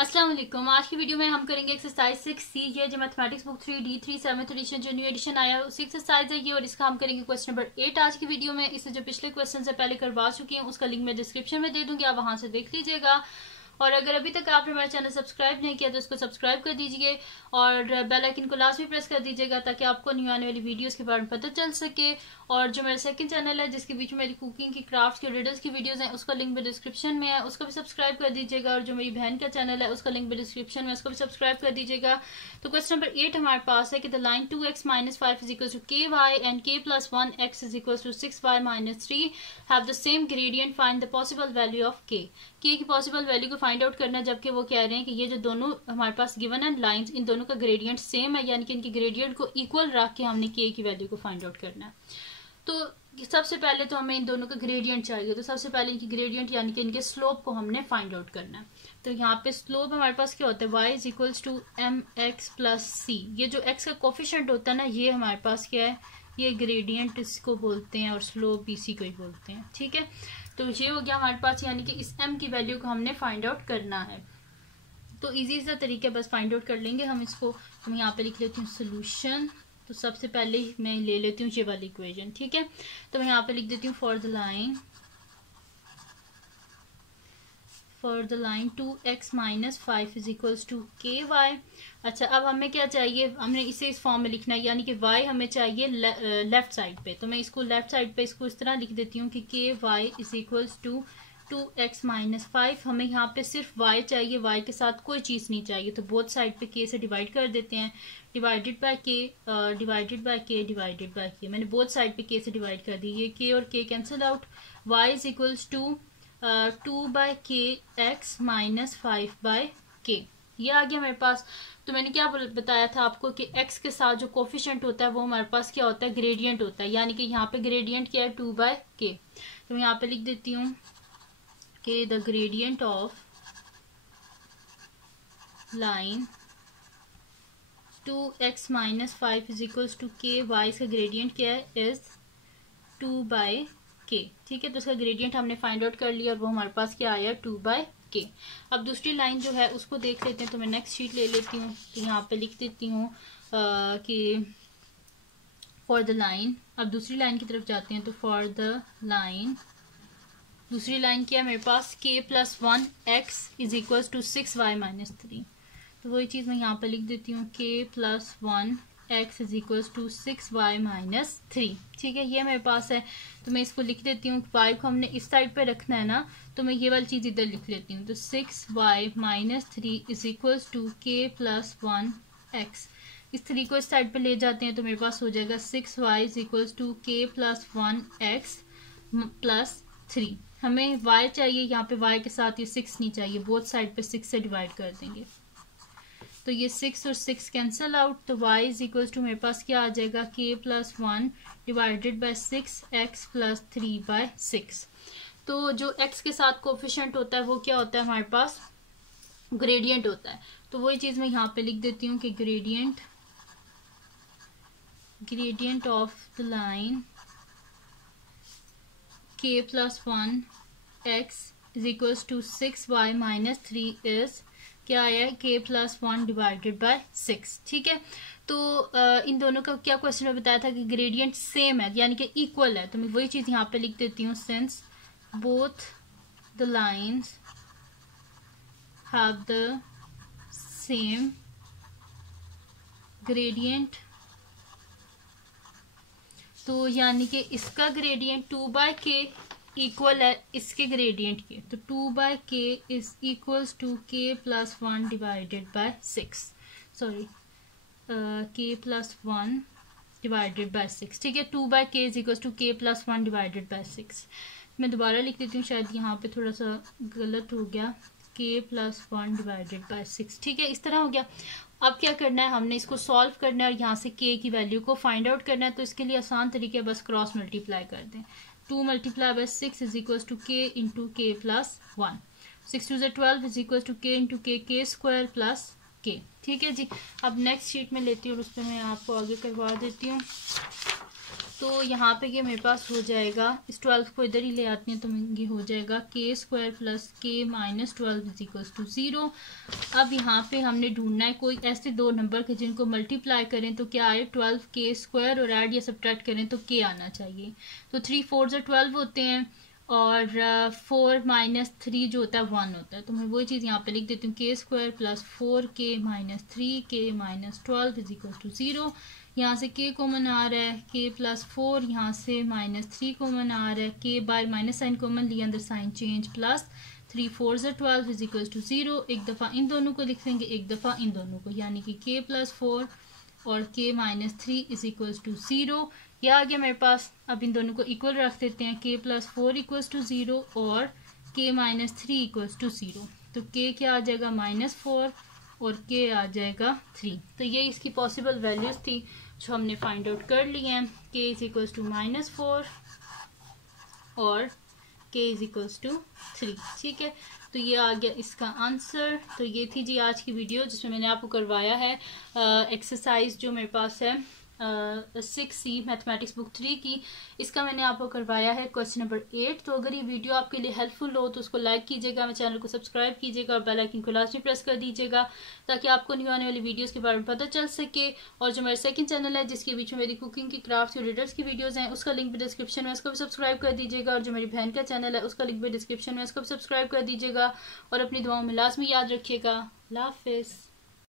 अस्सलाम वालेकुम। आज की वीडियो में हम करेंगे एक्सरसाइज 6C। ये जो mathematics book 3D3 7th edition जो न्यू एडिशन आया है उसी एक्सरसाइज है ये, और इसका हम करेंगे क्वेश्चन नंबर 8 आज की वीडियो में। इसे जो पिछले क्वेश्चन से पहले करवा चुकी हूँ उसका लिंक मैं डिस्क्रिप्शन में दे दूंगी, आप वहां से देख लीजिएगा। और अगर अभी तक आपने हमारा चैनल सब्सक्राइब नहीं किया तो उसको सब्सक्राइब कर दीजिए और बेल आइकन को लास्ट में प्रेस कर दीजिएगा ताकि आपको न्यू आने वाली वीडियोस के बारे में पता चल सके। और जो मेरा सेकंड चैनल है जिसके बीच में मेरी कुकिंग की, क्राफ्ट्स की, रिडल्स की वीडियोस हैं उसका लिंक भी डिस्क्रिप्शन में है, उसको भी सब्सक्राइब कर दीजिएगा। और जो मेरी बहन का चैनल है उसका लिंक भी डिस्क्रिप्शन में, उसको भी सब्सक्राइब कर दीजिएगा। तो क्वेश्चन नंबर 8 हमारे पास है कि the line 2x - 5 is equal to ky and k + 1x is equal to 6y - 3 have the same gradient. Find the possible value of k. k की पॉसिबल वैल्यू को फाइंड आउट करना है, जबकि वो कह रहे हैं कि ये जो दोनों हमारे पास गिवन है लाइंस, इन दोनों का ग्रेडियंट सेम है, यानी कि इनकी ग्रेडियंट को इक्वल रख के हमने k की वैल्यू को फाइंड आउट करना है। तो सबसे पहले तो हमें इन दोनों का ग्रेडियंट चाहिए, तो सबसे पहले इनकी ग्रेडियंट यानी कि इनके स्लोप को हमने फाइंड आउट करना है। तो यहाँ पे स्लोप हमारे पास क्या होता है, y = mx + c। ये जो x का कोफिशिएंट होता है ना, ये हमारे पास क्या है, ये ग्रेडियंट इसको बोलते हैं और स्लोप भी इसी को ही बोलते हैं। ठीक है, तो ये हो गया हमारे पास, यानी कि इस m की वैल्यू को हमने फाइंड आउट करना है। तो इजी सा तरीका, बस फाइंड आउट कर लेंगे हम इसको। हम यहाँ पे लिख लेती हूँ सोल्यूशन। तो सबसे पहले मैं ले लेती हूँ ये वाली इक्वेशन। ठीक है, तो मैं यहाँ पे लिख देती हूँ for the line 2x - 5 is equals to ky। अच्छा, अब हमें क्या चाहिए, हमने इसे इस फॉर्म में लिखना है, यानी कि y हमें चाहिए लेफ्ट साइड पे। तो मैं इसको लेफ्ट साइड पे इसको इस तरह लिख देती हूँ कि ky is equals to 2x - 5। हमें यहाँ पे सिर्फ y चाहिए, y के साथ कोई चीज़ नहीं चाहिए, तो बोथ साइड पे k से डिवाइड कर देते हैं। Divided by k, divided by k, divided by k। मैंने बोथ साइड पे k से डिवाइड कर दी, ये k और k cancel out. y is equals to 2/kx - 5/k। ये आ गया मेरे पास। तो मैंने क्या बताया था आपको कि x के साथ जो कोफिशिएंट होता है वो हमारे पास क्या होता है, ग्रेडियंट होता है, यानी कि यहाँ पे ग्रेडियंट क्या है, 2/k। तो मैं यहाँ पे लिख देती हूँ कि the gradient of line 2x - 5 is equals to k। y इसका ग्रेडियंट क्या है, इज 2/k। ठीक है, तो इसका ग्रेडियंट हमने फाइंड आउट कर लिया और वो हमारे पास क्या आया, 2/k। अब दूसरी लाइन जो है उसको देख लेते हैं। तो मैं नेक्स्ट शीट ले लेती हूँ, तो यहाँ पे लिख देती हूँ कि फॉर द लाइन, अब दूसरी लाइन की तरफ जाते हैं। तो फॉर द लाइन, दूसरी लाइन क्या है मेरे पास, k + 1x is equals to 6y - 3। तो वही चीज़ मैं यहाँ पे लिख देती हूँ, k + 1x is equals to 6y - 3। ठीक है, ये मेरे पास है। तो मैं इसको लिख देती हूँ, y को हमने इस साइड पे रखना है ना, तो मैं ये वाली चीज़ इधर लिख लेती हूँ। तो 6y - 3 is equals to k + 1x। इस 3 को इस साइड पे ले जाते हैं तो मेरे पास हो जाएगा 6y is equals to k + 1x + 3। हमें y चाहिए, यहाँ पे y के साथ ये 6 नहीं चाहिए, बोथ साइड पे 6 से डिवाइड कर देंगे। तो ये 6 और 6 कैंसिल आउट। तो y इज इक्वल्स टू मेरे पास क्या आ जाएगा, k + 1 डिवाइडेड बाय 6x + 3/6। तो जो x के साथ कोफिशिएंट होता है वो क्या होता है हमारे पास, ग्रेडियंट होता है। तो वही चीज़ मैं यहाँ पे लिख देती हूँ कि gradient of the line k + 1x is equals to 6y - 3 is क्या आया है, k + 1 डिवाइडेड बाय 6। ठीक है, तो इन दोनों का क्या क्वेश्चन में बताया था कि ग्रेडियंट सेम है, यानी कि इक्वल है। तो मैं वही चीज़ यहाँ पे लिख देती हूँ, since both the lines have the same gradient. तो यानी कि इसका ग्रेडियंट 2/k इक्वल है इसके ग्रेडियंट के, तो 2/k is equals to k + 1 divided by 6। Sorry, k + 1 divided by 6। ठीक है, 2/k is equals to k + 1 divided by 6। मैं दोबारा लिख देती हूँ, शायद यहाँ पे थोड़ा सा गलत हो गया, k + 1 डिवाइडेड बाय 6। ठीक है, इस तरह हो गया। अब क्या करना है, हमने इसको सॉल्व करना है और यहाँ से k की वैल्यू को फाइंड आउट करना है। तो इसके लिए आसान तरीके है, बस क्रॉस मल्टीप्लाई कर दें। 2 × 6 is equals to k × k + 1। 6 × 2 = 12 is equals to k × k² + k। ठीक है जी, अब नेक्स्ट शीट में लेती हूँ और उस पर मैं आपको आगे करवा देती हूँ। तो यहाँ पे ये मेरे पास हो जाएगा, इस 12 को इधर ही ले आती हैं तो ये हो जाएगा के स्क्वायर प्लस के माइनस 12 इज इक्वल्स टू 0। अब यहाँ पे हमने ढूंढना है कोई ऐसे दो नंबर के जिनको मल्टीप्लाई करें तो क्या आए 12 के स्क्वायर, और ऐड या सब्ट्रैक्ट करें तो के आना चाहिए। तो 3 4 12 होते हैं और 4 माइनस 3 जो होता है 1 होता है। तो मैं वही चीज़ यहाँ पे लिख देती हूँ, के स्क्वायर प्लस 4 के माइनस 3 के माइनस 12 इज इक्वल टू 0। यहाँ से के कॉमन आ रहा है, के प्लस 4, यहाँ से माइनस 3 कॉमन आ रहा है, के बाय माइनस साइन कॉमन लिया, अंदर sign change, plus 3 4 12 is equal to 0। एक दफ़ा इन दोनों को लिख देंगे, एक दफ़ा इन दोनों को, यानी कि के प्लस 4 और के माइनस 3 इज इक्वल टू 0। यह आ गया मेरे पास। अब इन दोनों को इक्वल रख देते हैं, के प्लस 4 इक्वल्स टू 0 और के माइनस 3 इक्वल्स टू 0। तो के क्या आ जाएगा -4 और के आ जाएगा 3। तो ये इसकी पॉसिबल वैल्यूज थी जो हमने फाइंड आउट कर ली हैं। के इज इक्वल्स टू -4 और के इज इक्वल्स टू 3। ठीक है, तो ये आ गया इसका आंसर। तो ये थी जी आज की वीडियो जिसमें मैंने आपको करवाया है एक्सरसाइज जो मेरे पास है 6C मैथमेटिक्स बुक 3 की। इसका मैंने आपको करवाया है क्वेश्चन नंबर 8। तो अगर ये वीडियो आपके लिए हेल्पफुल हो तो उसको लाइक कीजिएगा, मेरे चैनल को सब्सक्राइब कीजिएगा और बेल आइकन को लाजमी प्रेस कर दीजिएगा ताकि आपको न्यू आने वाली वीडियोस के बारे में पता चल सके। और जो मेरा सेकंड चैनल है जिसके बीच में मेरी कुकिंग की, क्राफ्ट की, रीडर्स की वीडियोस हैं, उसका लिंक भी डिस्क्रिप्शन में, उसको भी सब्सक्राइब कर दीजिएगा। और जो मेरी बहन का चैनल है उसका लिंक भी डिस्क्रिप्शन में, उसको भी सब्सक्राइब कर दीजिएगा। और अपनी दुआओं में लाजमी याद रखिएगा। अल्लाह हाफिज़।